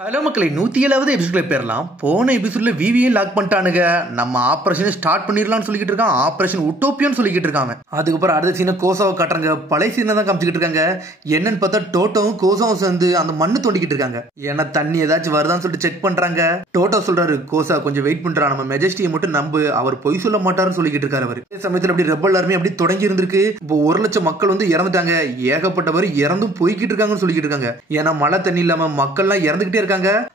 Hello மக்களே, 107வது எபிசோட்ல பேரலாம். போன எபிசோட்ல விவியை லாக் பண்ணிட்டானுங்க. நம்ம ஆபரேஷன் ஸ்டார்ட் பண்ணிடலாம்னு சொல்லிக்கிட்டு இருக்கான். ஆபரேஷன் உட்டோப்பியான்னு சொல்லிக்கிட்டு இருக்காங்க. அதுக்கப்புறம் அடுத்த சீனை கோசாவை காட்டுறாங்க. பழைய சீனை தான் காமிச்சிக்கிட்டு இருக்காங்க. என்னன்னு பார்த்தா டோட்டோவும் கோசாவும் சேர்ந்து அந்த மண்ணு தோண்டிக்கிட்டு இருக்காங்க. ஏன்னா தண்ணி ஏதாச்சும் வருதான்னு சொல்லிட்டு செக் பண்றாங்க. டோட்டோ சொல்றாரு, கோசா கொஞ்சம் வெயிட் பண்றான், நம்ம மெஜஸ்டியை மட்டும் நம்பு, அவர் பொய் சொல்ல மாட்டாருன்னு சொல்லிக்கிட்டு இருக்காரு. அவர் அதே சமயத்தில் அப்படி ரெபல் ஆர்மி அப்படி தொடங்கி இருந்திருக்கு. இப்போ 1,00,000 மக்கள் வந்து இறந்துட்டாங்க. ஏகப்பட்டவர் இறந்தும் போய்கிட்டு இருக்காங்கன்னு சொல்லிக்கிட்டு இருக்காங்க. ஏன்னா மழை தண்ணி இல்லாம மக்கள்லாம் இறந்துகிட்டே இருக்காங்க.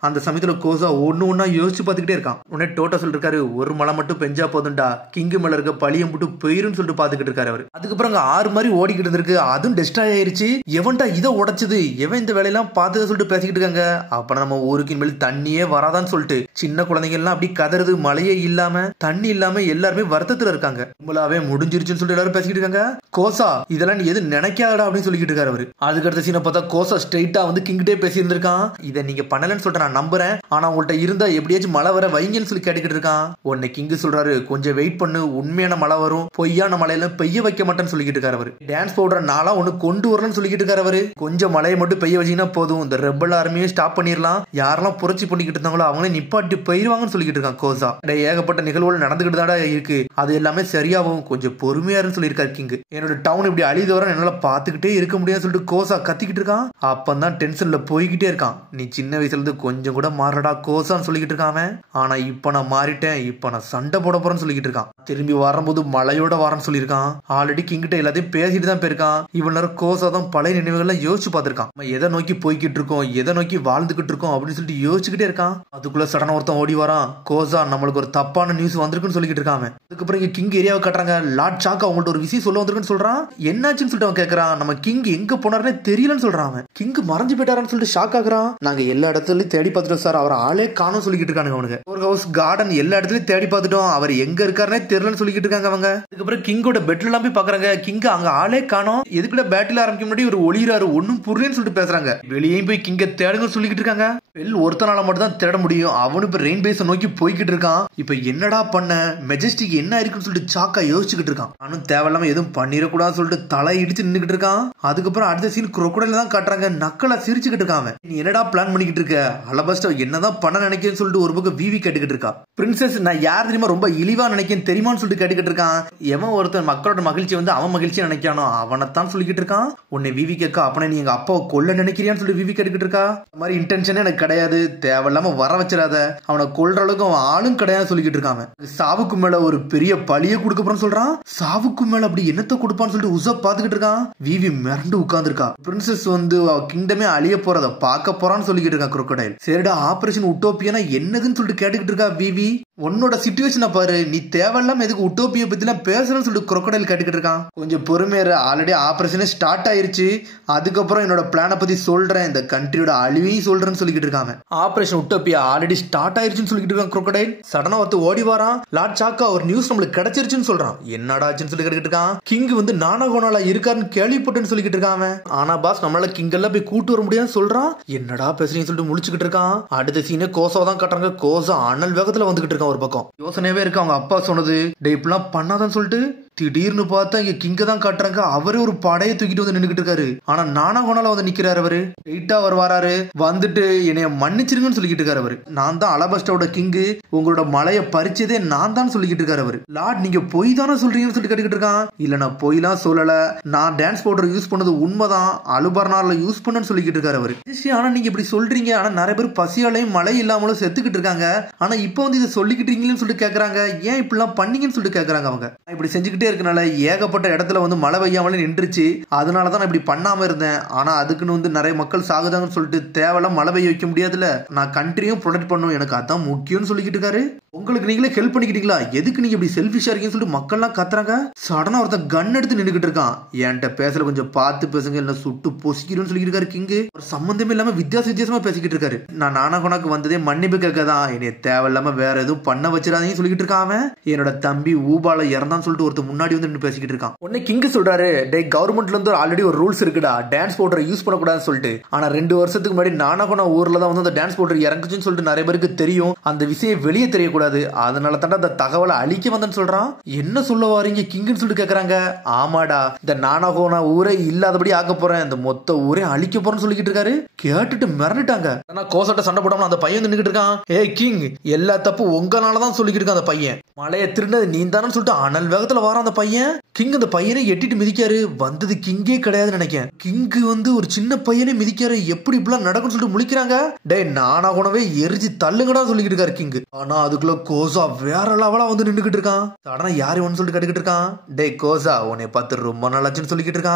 அந்த சமயத்துல கோசா ஒண்ணு யோசிச்சு பார்த்துக்கிட்டே இருக்கான். உடனே டோட்டா சொல்லிருக்காரு, ஒரு மழை மட்டும் பெஞ்சா போதும்டா, கிங்கு மேல இருக்க பழியம் போட்டு போயிரும் சொல்லிட்டு பாத்துக்கிட்டு இருக்காரு அவரு. அதுக்கப்புறம் அங்க 6 மாதிரி ஓடிக்கிட்டு இருக்கு. அதுவும் டெஸ்ட்ராய் ஆயிருச்சு. எவன்டா இதை உடைச்சது, எவன் இந்த வேலையெல்லாம் பார்த்து சொல்லிட்டு பேசிக்கிட்டு இருக்காங்க. அப்புறம் நம்ம ஊருக்கு மேல தண்ணியே வராதான்னு சொல்லிட்டு சின்ன குழந்தைங்க எல்லாம் அப்படி கதறது. மழையே இல்லாம தண்ணி இல்லாம எல்லாருமே வருத்தத்துல இருக்காங்க. கும்பலாவே முடிஞ்சிருச்சுன்னு சொல்லிட்டு எல்லாரும் பேசிக்கிட்டு இருக்காங்க. கோசா இதெல்லாம் நீ எது நினைக்காதடா அப்படின்னு சொல்லிக்கிட்டு இருக்காரு அவரு. அதுக்கடுத்த சீனை பார்த்தா கோசா ஸ்ட்ரெயிட்டா வந்து கிங்கிட்டே பேசி இருந்திருக்கான். இதை நீங்க பண்ணலன்னு சொல்லிட்டு நான் நம்புறேன், ஆனா உங்கள்ட்ட இருந்தா எப்படியாச்சும் மழை வர வைங்கன்னு சொல்லி கேட்டுக்கிட்டு இருக்கான். உடனே கிங்கு சொல்றாரு, கொஞ்சம் வெயிட் பண்ணு, உண்மையான மழை வரும், பொய்யான மழையெல்லாம் பெய்ய வைக்க மாட்டேன்னு சொல்லிக்கிட்டு இருக்காரு அவரு. டான்ஸ் பவுடர் நாளா ஒண்ணு கொண்டு வரலன்னு சொல்லிக்கிட்டு இருக்காரு அவரு. கொஞ்சம் மழையை மட்டும் பெய்ய வச்சீங்கன்னா போதும், இந்த ரெபல் ஆர்மியை ஸ்டாப் பண்ணிடலாம், யாரெல்லாம் புரட்சி பண்ணிக்கிட்டு இருந்தாங்களோ அவங்களே நிப்பாட்டி போயிருவாங்கன்னு சொல்லிக்கிட்டு இருக்கான் கோசா. ஏகப்பட்ட நிகழ்வுகள் நடந்துகிட்டு தாடா இருக்கு, அது எல்லாமே சரியாகும், கொஞ்சம் பொறுமையாருன்னு சொல்லியிருக்காரு கிங்கு. என்னோட டவுன் இப்படி அழிதவரை என்னால பாத்துக்கிட்டே இருக்க முடியாதுன்னு சொல்லிட்டு கோசா கத்திக்கிட்டு இருக்கான். அப்பந்தான் டென்ஷன்ல போய்கிட்டே இருக்கான். நீ சின்ன வயசுல இருந்து கொஞ்சம் கூட மாறடா கோசான்னு சொல்லிக்கிட்டு இருக்கான். ஆனா இப்ப நான் மாறிட்டேன், இப்ப நான் சண்டை போட போறேன்னு சொல்லிக்கிட்டு இருக்கான். திரும்பி வரும்போது மழையோட வரேன்னு சொல்லியிருக்கான். ஆல்ரெடி கிங்கிட்ட எல்லாத்தையும் பேசிட்டு தான் போயிருக்கான். இவ்வளவு நேரம் கோசா தான் பழைய நினைவுகள்லாம் யோசிச்சு பார்த்திருக்கான். நம்ம எதை நோக்கி போய்கிட்டு இருக்கோம், எதை நோக்கி வாழ்ந்துகிட்டு இருக்கோம் அப்படின்னு சொல்லிட்டு யோசிச்சுக்கிட்டே இருக்கான். அதுக்குள்ள சடனா ஒருத்தன் ஓடி வரான். கோசா நம்மளுக்கு ஒரு தப்பான நியூஸ் வந்திருக்குன்னு சொல்லிக்கிட்டு இருக்கான். அதுக்கப்புறம் இங்க கிங் ஏரியாவை காட்டுறாங்க. லார்ட் சாக்கா அவங்கள்ட்ட ஒரு விஷயம் சொல்ல வந்திருக்குன்னு சொல்றான். என்னாச்சுன்னு சொல்லிட்டு அவன் கேட்கறான். நம்ம கிங் எங்க போனாருன்னு தெரியலன்னு சொல்றான். கிங் மறைஞ்சு போயிட்டாரான்னு சொல்லிட்டு ஷாக் ஆகுறான். நாங்க எல்லா இடத்துலயும் தேடி பார்த்துட்டோம் சார், அவர் ஆளே காணும் சொல்லிக்கிட்டு இருக்காங்க. அவனுக்கு ஒரு ஹவுஸ் கார்டன் எல்லா இடத்துலயும் தேடி பார்த்துட்டோம், அவர் எங்க இருக்காருன்னே தெரியலன்னு சொல்லிக்கிட்டு இருக்காங்க அவங்க. அதுக்கப்புறம் கிங்கோட பெட்ல எல்லாம் போய் பாக்குறாங்க. கிங் அங்க ஆளே காணோம். எதுக்குள்ள பேட்டில் ஆரம்பிக்க முன்னாடி ஒரு ஒளிராரு, ஒன்னும் புரியலன்னு சொல்லிட்டு பேசுறாங்க. வெளியே போய் கிங்க தேடுங்க சொல்லிக்கிட்டு இருக்காங்க. வெல் ஒருத்தனால மட்டும் தான் தேட முடியும். அவனு இப்ப ரெயின் பேஸை நோக்கி போய்கிட்டு இருக்கான். இப்ப என்னடா பண்ண, மெஜஸ்டிக் என்ன இருக்குன்னு சொல்லிட்டு சாக்கா யோசிச்சுக்கிட்டு இருக்கான். நானும் தேவையில்லாம எதுவும் பண்ணிடக்கூடாதுன்னு சொல்லிட்டு தலை இடிச்சு நின்னுக்கிட்டு இருக்கான். அதுக்கப்புறம் அடுத்த சீன் crocodile தான் காட்டுறாங்க. நக்கலா சிரிச்சுக்கிட்டு இருக்காங்க. நீ என்னடா பிளான் பண்ணிக்கிட்டு இருக்க, அலபஸ்டா என்னதான் பண்ண நினைக்கிறேன்னு சொல்லிட்டு ஒரு பக்கம் விவி கேட்டுக்கிட்டு இருக்கா. பிரின்சஸ் நான் யார் தெரியுமா, ரொம்ப இழிவா நினைக்கிறேன் தெரியுமான்னு சொல்லிட்டு கேட்டுக்கிட்டு இருக்கான். எவன் ஒருத்தன் மக்களோட மகிழ்ச்சி வந்து அவன் மகிழ்ச்சியா நினைக்கானோ அவனைத்தான் சொல்லிக்கிட்டு இருக்கான். உன்னை விவி கேட்க, அப்பனே நீ எங்க அப்பாவை கொல்ல நினைக்கிறியான்னு சொல்லிட்டு விவி கேட்டுக்கிட்டு இருக்கா. இந்த மாதிரி இன்டென்ஷனே எனக்கு கிடையாது, தேவையில்லாம வர வச்சிடாத, அவனை கொல்ற அளவுக்கு அவன் ஆளும் கிடையாது சொல்லிக்கிட்டு இருக்காங்க. சாவுக்கு மேல ஒரு பெரிய பழிய கொடுக்க போறான்னு சொல்றான். சாவுக்கு மேல அப்படி என்னத்தை கொடுப்பான்னு சொல்லிட்டு உசா பாத்துக்கிட்டு இருக்கான். விவி மிரண்டு உட்கார்ந்து இருக்கா. பிரின்சஸ் வந்து கிங்டமே அழிய போறத பார்க்க போறான்னு சொல்லிக்கிட்டு இருக்கா crocodile. சரிடா ஆபரேஷன் உட்டோப்பியானா என்னதுன்னு சொல்லிட்டு கேட்டுக்கிட்டு இருக்கா விவி. உன்னோட சிச்சுவேஷனை பாரு, நீ தேவையில்லாம எதுக்கு உட்டோப்பியா பத்தி எல்லாம் பேசுறேன்னு சொல்லிட்டு crocodile கேட்டுக்கிட்டு இருக்கான். கொஞ்சம் பொறுமையா, ஆல்ரெடி ஆபரேஷனே ஸ்டார்ட் ஆயிருச்சு, அதுக்கப்புறம் என்னோட பிளானை பத்தி சொல்றேன், இந்த கண்ட்ரியோட அழிவையும் சொல்றேன்னு சொல்லிக்கிட்டு இருக்காங்க. ஆபரேஷன் உட்டோப்பியா ஆல்ரெடி ஸ்டார்ட் ஆயிருச்சுன்னு சொல்லிக்கிட்டு இருக்கான் crocodile. சடனா ஒருத்த ஓடி வரான். லார்ட் சாக்கா ஒரு நியூஸ் நம்மளுக்கு கிடைச்சிருச்சுன்னு சொல்றான். என்னடா ஆச்சுன்னு சொல்லி கேட்டுக்கிட்டு இருக்கான். கிங் வந்து நானாகோனால இருக்காருன்னு கேள்விப்பட்டேன்னு சொல்லிக்கிட்டு இருக்காங்க. ஆனா பாஸ் நம்மளால கிங் எல்லாம் போய் கூட்டு வர முடியாதுன்னு சொல்றான். என்னடா பேசுறீங்கன்னு சொல்லிட்டு முழிச்சுக்கிட்டு இருக்கான். அடுத்த சீனே கோசாவை தான் காட்டுறாங்க. கோசா அனல் வேகத்துல வந்துகிட்டு இருக்கான். ஒரு பக்கம் யோசனையாவே இருக்கு, அவங்க அப்பா சொன்னது டே இப்பெல்லாம் பண்ணாதான்னு சொல்லிட்டு. திடீர்னு பார்த்தா இங்க கிங்க தான் காட்டுறாங்க. அவரே ஒரு படையை தூக்கிட்டு வந்து நின்னுக்கிட்டு இருக்காரு. ஆனா நானாகோனால வந்து நிக்கிறாரு அவரு. ரைட்டா அவர் வராரு, வந்துட்டு என்னைய மன்னிச்சிருங்கன்னு சொல்லிக்கிட்டு இருக்காரு அவரு. நான் தான் அலபஸ்டாவோட கிங்கு, உங்களோட மலையை பறிச்சதே நான் தான் சொல்லிக்கிட்டு இருக்காரு அவரு. லார்ட் நீங்க பொய் தானே சொல்றீங்கன்னு சொல்லிட்டு கேட்டுக்கிட்டு இருக்கான். இல்ல நான் பொய்லாம் சொல்லல, நான் டான்ஸ் பவுடர் யூஸ் பண்ணது உண்மைதான், அலுபர்னார்ல யூஸ் பண்ணு சொல்லிக்கிட்டு இருக்காரு அவரு. ஆனா நீங்க இப்படி சொல்றீங்க, ஆனா நிறைய பேர் பசியாலையும் மழை இல்லாமலும் செத்துக்கிட்டு இருக்காங்க, ஆனா இப்போ வந்து இதை சொல்லிக்கிட்டீங்கன்னு சொல்லிட்டு கேக்குறாங்க. ஏன் இப்படிலாம் பண்ணீங்கன்னு சொல்லிட்டு கேக்குறாங்க அவங்க. இப்படி செஞ்சுக்கிட்டே இருக்கனால ஏகப்பட்ட இடத்துல வந்து மழை பெய்யாமலே நின்றுச்சு, அதனாலதான் நான் இப்படி பண்ணாம இருந்தேன். ஆனா அதுக்குன்னு வந்து நிறைய மக்கள் சாகுதாங்கன்னு சொல்லிட்டு தேவையில்லாம் மழை பெய்ய வைக்க முடியாதுல, நான் கண்ட்ரியும் ப்ரொடெக்ட் பண்ணும், எனக்கு அதான் முக்கியம்னு சொல்லிக்கிட்டு இருக்காரு. உங்களுக்கு நீங்களே ஹெல்ப் பண்ணிக்கிட்டீங்களா, எதுக்கு நீங்க இப்படி செல்ஃபிஷா இருக்கீங்கன்னு சொல்லிட்டு மக்கள்லாம் கத்துறாங்க. சடனா ஒருத்தன் கன் எடுத்து நின்னுக்கிட்டு இருக்கான். என்கிட்ட பேசல கொஞ்சம் பார்த்து பேசுங்க, என்ன சுட்டு பொசிக்கிறேன்னு சொல்லிட்டு இருக்காரு கிங்கு. ஒரு சம்பந்தமே இல்லாம வித்தியாசமா பேசிக்கிட்டு இருக்காரு. நான் நானாகோனாக்கு வந்ததே மன்னிப்பு கேட்கதான், என்னைய தேவையில்லாம வேற எதுவும் பண்ண வச்சிடாதீங்கன்னு சொல்லிக்கிட்டு இருக்கான். என்னோட தம்பி ஊபால இறந்தான்னு சொல்லிட்டு ஒருத்தர் முன்னாடி வந்து பேசிக்கிட்டு இருக்கான். உடனே கிங் சொல்றாரு, டே கவர்மெண்ட்ல இருந்து ஆல்ரெடி ஒரு ரூல்ஸ் இருக்குடா, டான்ஸ் பவுடர் யூஸ் பண்ணக்கூடாதுன்னு சொல்லிட்டு. ஆனா 2 வருஷத்துக்கு முன்னாடி நானாகோனா ஊர்ல தான் வந்து அந்த டான்ஸ் பவுடர் இறங்குச்சுன்னு சொல்லிட்டு நிறைய பேருக்கு தெரியும். அந்த விஷயம் வெளியே தெரியக்கூடாது, கூடாது, அதனால தான் அந்த தகவலை அழிக்க வந்தேன்னு சொல்றான். என்ன சொல்ல வாரீங்க கிங்னு சொல்லிட்டு கேக்குறாங்க. ஆமாடா, இந்த நானாகோனா ஊரே இல்லாதபடி ஆக்க போறேன், இந்த மொத்த ஊரே அழிக்க போறேன்னு சொல்லிக்கிட்டு இருக்காரு. கேட்டுட்டு மிரண்டுட்டாங்க. ஆனா கோசட்ட சண்டை போடாம அந்த பையன் நின்னுக்கிட்டு இருக்கான். ஏய் கிங், எல்லா தப்பு உங்களாலதான் சொல்லிக்கிட்டு இருக்கான் அந்த பையன். மலையை திருநது நீ தானு சொல்லிட்டு அனல் வேகத்துல வரான் அந்த பையன். கிங் அந்த பையனை எட்டிட்டு மிதிக்காரு. வந்தது கிங்கே கிடையாதுன்னு நினைக்கிறேன். கிங்கு ஒரு சின்ன பையனை மிதிக்காரு. எப்படி இப்படிலாம் நடக்கும்னு சொல்லிட்டு முழிக்கிறாங்க. டே நானாகோனவே எரிச்சு தள்ளுங்கடா சொல்லிக்கிட்டு இருக்காரு கிங். ஆனா அதுக்குள்ள கோசா வேற லெவலா நின்னுக்கிட்டு இருக்கான். சடனா யாரு சொல்லிட்டு கேட்டுக்கிட்டு இருக்கான். டே கோசா, உன்னை பார்த்து ரொம்ப நாளாச்சுன்னு சொல்லிக்கிட்டு இருக்கான்.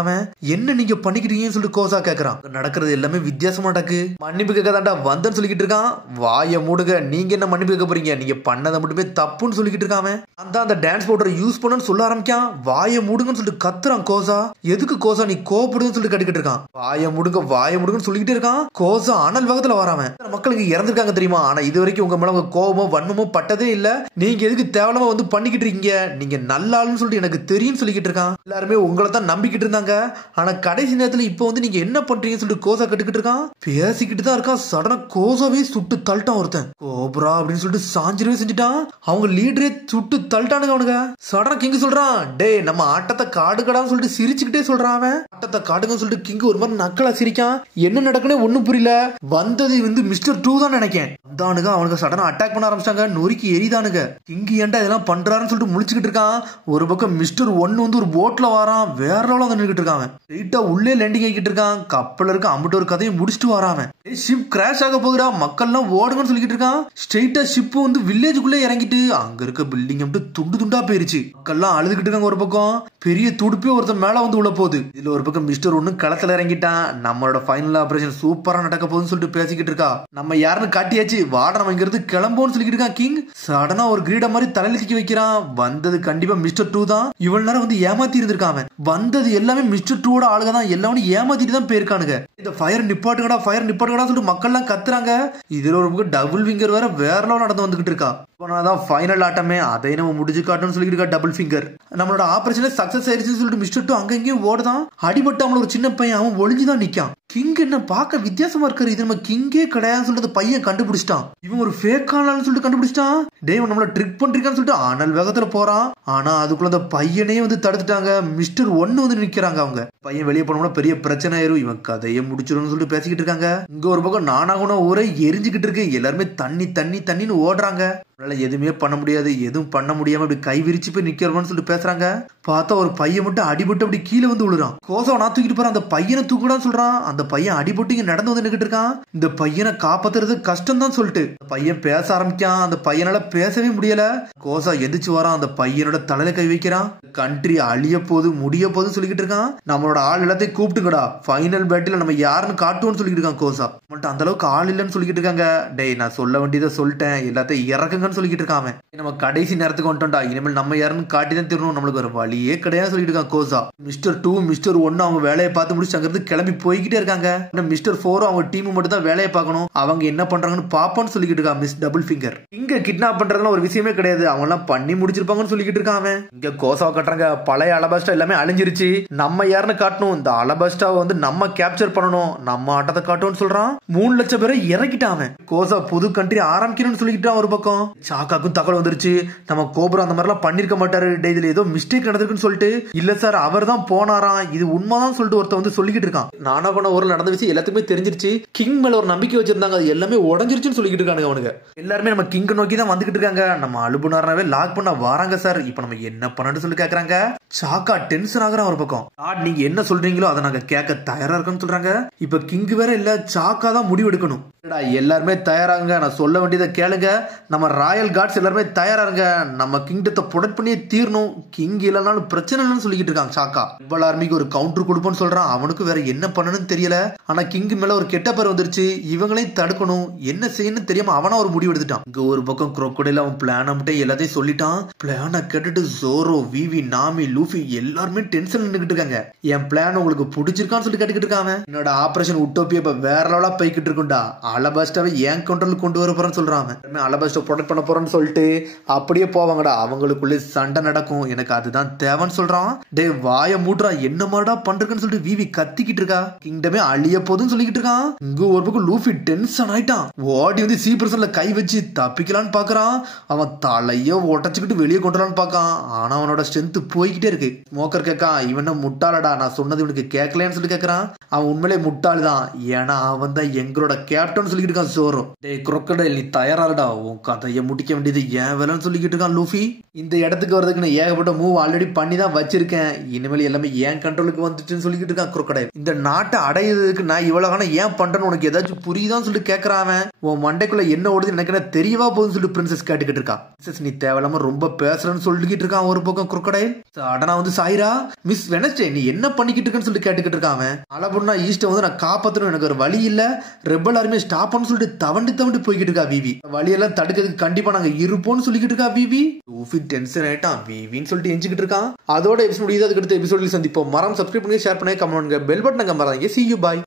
என்ன நீங்க பண்ணிக்கிட்டீங்கன்னு சொல்லிட்டு கோசா கேக்குறான். நடக்கிறது எல்லாமே வித்தியாசமா நடக்கு. மன்னிப்பு கேட்க தாண்டா வந்தேன்னு சொல்லிக்கிட்டு இருக்கான். வாய மூடுங்க, நீங்க என்ன மன்னிப்பு கேட்க போறீங்க, நீங்க பண்ணதை மட்டுமே தப்புன்னு சொல்லிக்கிட்டு இருக்காம. அந்த டான்ஸ் பவுடரை யூஸ் பண்ணு சொல்ல ஆரம்பிக்கான். வாய மூடுங்கன்னு சொல்லிட்டு கத்துறான் கோசா. எதுக்கு கோசா நீ கோபப்படுன்னு சொல்லிட்டு கேட்டுக்கிட்டு இருக்கான். வாய முடுங்கன்னு சொல்லிக்கிட்டே இருக்கான். கோசா அனல் வேகத்துல வராம. மக்களுக்கு இறந்திருக்காங்க தெரியுமா, ஆனா இது வரைக்கும் உங்க மேல உங்க கோபமோ வன்மமோ பட்டதே இல்ல. நீங்க எதுக்கு தேவலமா பண்ணிக்கிட்டு இருக்கீங்க, நீங்க நல்ல ஆளுன்னு சொல்லிட்டு எனக்கு தெரியும் சொல்லிக்கிட்டு இருக்கான். எல்லாருமே உங்களை தான் நம்பிக்கிட்டு இருந்தாங்க. ஆனா கடைசி நேரத்துல இப்ப நீங்க என்ன பண்றீங்கன்னு சொல்லிட்டு கோசா கட்டுக்கிட்டு இருக்கான். பேசிக்கிட்டு தான் இருக்கான். சடனா கோசாவே சுட்டு தள்ளிட்டான் ஒருத்தன். கோப்ரா அப்படின்னு சொல்லிட்டு சாஞ்சிரவே செஞ்சுட்டான். அவங்க லீடரே சுட்டு தள்ளிட்டானுங்க அவனுங்க. சடனா கிங் சொல்றான். டே நம்ம ஆட்டத்தை காடுகடான்னு சொல்லிட்டு சிரிச்சுக்கிட்டே சொல்றான். அவன் ஆட்டத்தை காடுங்கன்னு சொல்லிட்டு கிங் ஒரு மாதிரி நக்கலா சிரிக்கான். என்ன நடக்குன்னு ஒண்ணும் புரியல. வந்தது மிஸ்டர் 2 தான் நினைக்கேன். வந்தானுங்க அவனுக்கு சடனா அட்டாக் பண்ண ஆரம்பிச்சாங்க. நொறுக்கி எரிதானுங்க. கிங் ஏன்டா இதெல்லாம் பண்றாருன்னு சொல்லிட்டு முழிச்சுக்கிட்டு இருக்கான். ஒரு பக்கம் மிஸ்டர் 1 ஒரு போட்ல வரான். வேற லெவல்ல நின்னுக்கிட்டு இருக்கான். ரைட்டா உள்ளே லேண்டிங் ஆகிட்டு இருக்கான். கப்பல் இருக்க அம்பிட்டு ஒரு கதையை முடிச்சுட்டு வரான். ஷிப் கிராஷ் ஆக போகுதா, மக்கள் எல்லாம் ஓடுங்கன்னு சொல்லிக்கிட்டு இருக்கான். ஸ்ட்ரெயிட்டா ஷிப் வில்லேஜுக்குள்ளே இறங்கிட்டு அங்க இருக்க பில்டிங் துண்டு துண்டா போயிருச்சு. மக்கள் எல்லாம் அழுதுகிட்டு இருக்காங்க. ஒரு பக்கம் பெரிய துடுப்பே ஒருத்தன் மேல உள்ள போகுது. இதுல ஒரு பக்கம் மிஸ்டர் 1 களத்துல இறங்கிட்டான். நம்மளோட ஃபைனல் ஆபரேஷன் சூப்பரா நடக்க போகுதுன்னு சொல்லிட்டு பேசிக்கிட்டு இருக்கா. நம்ம யாருன்னு காட்டியாச்சு, வாட நம்ம இங்க இருந்து கிளம்போன்னு சொல்லிக்கிட்டு இருக்கான். கிங் சடனா ஒரு கிரீட மாதிரி தலையில தூக்கி வைக்கிறான். வந்தது கண்டிப்பா மிஸ்டர் 2 தான். இவ்வளவு நேரம் ஏமாத்தி இருந்திருக்காங்க. வந்தது எல்லாமே மிஸ்டர் 2 ஆளுக தான். எல்லாரும் ஏமாத்திட்டு தான் போயிருக்கானுங்க. இந்த ஃபயர் நிப்பாட்டுகடா சொல்லிட்டு மக்கள் எல்லாம் கத்துறாங்க. இதுல ஒரு பக்கம் டபுள் ஃபிங்கர் வேற லெவல் நடந்து வந்துகிட்டு இருக்கா. ஃபைனல் ஆட்டமே அதை நம்ம முடிச்சு காட்டணும்னு சொல்லிட்டு இருக்கா டபுள் ஃபிங்கர். நம்மளோட ஆபரேஷன் சக்சஸ் ஆயிருச்சுன்னு சொல்லிட்டு மிஸ்டர் 2 அங்கேயும் ஓடுதான். அடிபட்டு அவங்கள ஒரு சின்ன பையன் அவன் ஒளிஞ்சுதான் நிக்கான். கிங் என்ன பார்க்க வித்தியாசமா இருக்காரு. இது நம்ம கிங்கே கிடையாதுன்னு சொல்லிட்டு பையன் கண்டுபிடிச்சிட்டான். இவன் ஒரு ஃபேக் ஆனாலும் சொல்லிட்டு கண்டுபிடிச்சிட்டான். டேய் நம்மள ட்ரிக் பண்றீங்கன்னு சொல்லிட்டு அனல் வேகத்துல போறான். ஆனா அதுக்குள்ள அந்த பையனே தடுத்துட்டாங்க. மிஸ்டர் 1 நிக்கிறாங்க. அவங்க பையன் வெளியே போனோம்னா பெரிய பிரச்சனை ஆயிரும். இவன் கதையை முடிச்சிடும் சொல்லிட்டு பேசிக்கிட்டு இருக்காங்க. இங்க ஒரு பக்கம் நானாகுன ஊரே எரிஞ்சுக்கிட்டு இருக்கு. எல்லாருமே தண்ணின்னு ஓடுறாங்க. எதுவுமே பண்ண முடியாது, எதுவும் பண்ண முடியாம அப்படி கை விரிச்சு போய் நிக்கிறோம்னு சொல்லிட்டு பேசுறாங்க. பார்த்தா ஒரு பையன் மட்டும் அடிபட்டு அப்படி கீழே விழுறான். கோசம் நான் தூக்கிட்டு போறேன், அந்த பையனை தூக்குடான்னு சொல்றான். அந்த பையன் அடிபட்டு இங்க நடந்து நின்னுக்கிட்டு இருக்கான். இந்த பையனை காப்பாத்துறது கஷ்டம் தான் சொல்லிட்டு பையன் பேச ஆரம்பிக்கான். அந்த பையனால பேசவே முடியல. கோசா எந்திரிச்சு வரான். அந்த பையனோட தலையில கை வைக்கிறான். கண்ட்ரி அழிய போது முடிய போதுன்னு சொல்லிக்கிட்டு இருக்கான். நம்மளோட ஆள் எல்லாத்தையும் கூப்பிட்டுங்கடா, ஃபைனல் பேட்டில் நம்ம யாருன்னு காட்டுவோம்னு சொல்லிட்டு இருக்கான். கோசா மட்டும் அந்த அளவுக்கு ஆள் இல்லைன்னு சொல்லிக்கிட்டு இருக்காங்க. டேய் நான் சொல்ல வேண்டியதை சொல்லிட்டேன், எல்லாத்தையும் இறக்குங்க சொல்லிக்கிட்டு இருக்காம. நம்ம கடைசி நேரத்துக்கு வந்துட்டோம்டா, இனிமேல் நம்ம யாருன்னு காட்டிதான் திருணும், நம்மளுக்கு ஒரு வழியே கிடையாது சொல்லிட்டு இருக்கான் கோசா. மிஸ்டர் 2 மிஸ்டர் 1 அவங்க வேலையை பார்த்து முடிச்சு அங்கிருந்து கிளம்பி போய்கிட்டே இருக்காங்க. மிஸ்டர் 4 அவங்க டீம் மட்டும் தான் வேலையை பார்க்கணும். அவங்க என்ன பண்றாங்கன்னு பாப்போம்னு சொல்லிக்கிட்டு இருக்கான் மிஸ் டபுள் ஃபிங்கர். இங்க கிட்னாப் பண்றதுலாம் ஒரு விஷயமே கிடையாது, அவங்க எல்லாம் பண்ணி முடிச்சிருப்பாங்கன்னு சொல்லிக்கிட்டு இருக்கான். இங்க கோசாவை கட்டுறாங்க. பழைய அலபாஸ்டா எல்லாமே அழிஞ்சிருச்சு. நம்ம யாருன்னு காட்டணும், இந்த அலபாஸ்டாவை நம்ம கேப்சர் பண்ணணும், நம்ம ஆட்டத்தை காட்டுவோம்னு சொல்றான். 3 லட்சம் பேரை இறக்கிட்டான். கோசா புது கண்ட்ரி ஆரம்பிக்கணும்னு சொல்லிக்கிட்டான். ஒரு பக்கம் சாக்காக்கும் தகவல் வந்துருச்சு, நம்ம கோபுரம் அந்த மாதிரி எல்லாம் பண்ணிருக்க மாட்டாரு, இதுல ஏதோ மிஸ்டேக் நடந்திருக்குன்னு சொல்லிட்டு. இல்ல சார் அவர் தான் போனாராம், இது உண்மைதான் சொல்லிட்டு ஒருத்த சொல்லிக்கிட்டு இருக்கான். நானா பண்ண ஒரு நடந்த விஷயம் எல்லாத்துக்குமே தெரிஞ்சிருச்சு. கிங் மேல ஒரு நம்பிக்கை வச்சிருந்தாங்க, அது எல்லாமே உடஞ்சிருச்சுன்னு சொல்லிக்கிட்டு இருக்காங்க. அவனுங்க எல்லாருமே நம்ம கிங் நோக்கி தான் வந்துகிட்டு இருக்காங்க. நம்ம அலுபுனாரவே லாக் பண்ண வராங்க சார், இப்ப நம்ம என்ன பண்ணு சொல்லி கேக்குறாங்க. சாக்கா டென்ஷன் ஆகுறான். ஒரு பக்கம் நீங்க என்ன சொல்றீங்களோ அதை நாங்க கேட்க தயாரா இருக்கோம்னு சொல்றாங்க. இப்ப கிங் வேற இல்ல, சாக்கா தான் முடிவு எடுக்கணும். எல்லாருமே தயாராங்க, நான் சொல்ல வேண்டியதை கேளுங்க. நம்ம ராயல் கார்ட்ஸ் எல்லாருமே தயாராங்க, நம்ம கிங்டத்தை ப்ரொடெக்ட் பண்ணியே தீரணும். கிங் இல்லைனாலும் பிரச்சனை இல்லைன்னு சொல்லிக்கிட்டு இருக்காங்க. சாக்கா இவ்வளவு ஆர்மிக்கு ஒரு கவுண்டர் கொடுப்போம்னு சொல்றான். அவனுக்கு வேற என்ன பண்ணணும்னு தெரியல. ஆனா கிங் மேல ஒரு கெட்ட பேர் வந்துருச்சு, இவங்களையும் தடுக்கணும், என்ன செய்யணும்னு தெரியாம அவனா ஒரு முடிவு எடுத்துட்டான். இங்க ஒரு பக்கம் crocodile அவன் பிளான் மட்டும் எல்லாத்தையும் சொல்லிட்டான். பிளான கேட்டுட்டு ஜோரோ, விவி, நாமி, லூஃபி எல்லாருமே டென்ஷன் நின்னுக்கிட்டு இருக்காங்க. என் பிளான் உங்களுக்கு பிடிச்சிருக்கான்னு சொல்லி கேட்டுக்கிட்டு இருக்காங்க. என்னோட ஆபரேஷன் உட்டோப்பியா இப்ப வேற லெவலா போய்கிட்டு இருக்கும்டா, அலபாஸ்டாவை ஏன் கண்ட்ரோலுக்கு கொண்டு வர போறேன்னு சொல்றாங்க. அலபாஸ்டா ப்ரொடெக்ட் பண்ண போறேன்னு சொல்லிட்டு அப்படியே போவாங்கடா. அவங்களுக்குள்ளே சண்டை நடக்கும். எனக்கு அதுதான் தேவைன்னு சொல்றான். டே வாய மூட்றா, என்ன மாதிரிடா பண்றதுன்னு சொல்லிட்டு விவி கத்திக்கிட்டு இருக்கா. கிங்டமே அழிய போதுன்னு சொல்லிக்கிட்டு இருக்கான். இங்க ஒரு பக்கம் லூஃபி டென்ஷன் ஆயிட்டான். ஓடி வந்து சீப்ரஸ்ல கை வச்சு தப்பிக்கலான்னு பாக்குறான். அவன் தலைய உடச்சுக்கிட்டு வெளியே கொண்டுலான்னு பாக்கான். ஆனா அவனோட ஸ்ட்ரென்த் போய்கிட்டே இருக்கு. ஸ்மோக்கர் கேட்கான், இவன முட்டாளடா, நான் சொன்னது இவனுக்கு கேட்கலன்னு சொல்லி கேட்கறான். அவன் உண்மையிலே முட்டாள் தான். ஏன்னா அவன் தான் எங்களோட கேப்டன் சொல்லிக்கிட்டு இருக்கான் சோரோ. டே crocodile, நீ தயாராடா, உன் கதையை முடிக்க வேண்டியது ஏன் வேலைன்னு சொல்லிக்கிட்டு இருக்கான் லூஃபி. இந்த இடத்துக்கு வரதுக்கு நான் ஏகப்பட்ட மூவ் ஆல்ரெடி பண்ணி தான் வச்சிருக்கேன். இனிமேல் எல்லாமே ஏன் கண்ட்ரோலுக்கு வந்துச்சுன்னு சொல்லிக்கிட்டு இருக்கான் crocodile. இந்த நாட்டை அடையிறதுக்கு நான் இவ்வளவு காலம் ஏன் பண்றேன்னு உனக்கு ஏதாச்சும் புரியுதான்னு சொல்லிட்டு கேட்கறான். உன் மண்டைக்குள்ள என்ன ஓடுது எனக்கு என்ன தெரியவா போகுதுன்னு சொல்லிட்டு பிரின்சஸ் கேட்டுக்கிட்டு இருக்கா. பிரின்சஸ் நீ தேவையில்லாம ரொம்ப பேசுறேன்னு சொல்லிக்கிட்டு இருக்கான் ஒரு பக்கம் crocodile. அடனா வந்து சாயிரா, மிஸ் வெனஸ்டே நீ என்ன பண்ணிக்கிட்டு இருக்கன்னு சொல்லிட்டு கேட்டுக்கிட்டு இருக்கான். அலபுர்னா ஈஸ்ட வந்து நான் காப்பாத்தணும், எனக்கு ஒரு வழி இல்ல, ரெபல் ஆர்மியை ஸ்டாப் பண்ணு சொல்லிட்டு தவண்டு போய்கிட்டு இருக்கா விவி. வழியெல்லாம் தடுக்கிறதுக்கு கண்டிப்பா நாங்க இருப்போம்னு சொல்லிக்கிட்டு இருக்கா விவி. லூஃபி டென்ஷன் ஆயிட்டான். விவின்னு சொல்லிட்டு எஞ்சிக்கிட்டு இருக்கான். அதோட எபிசோட் முடியுது. அதுக்கு அடுத்த எபிசோட்ல சந்திப்போம். மரம் சப்ஸ்கிரைப் பண்ணுங்க, ஷேர் பண்ணுங்க, கமெண்ட் பண்ணுங்க, பெல் பட்டன் மறந்துங்க. See you, bye.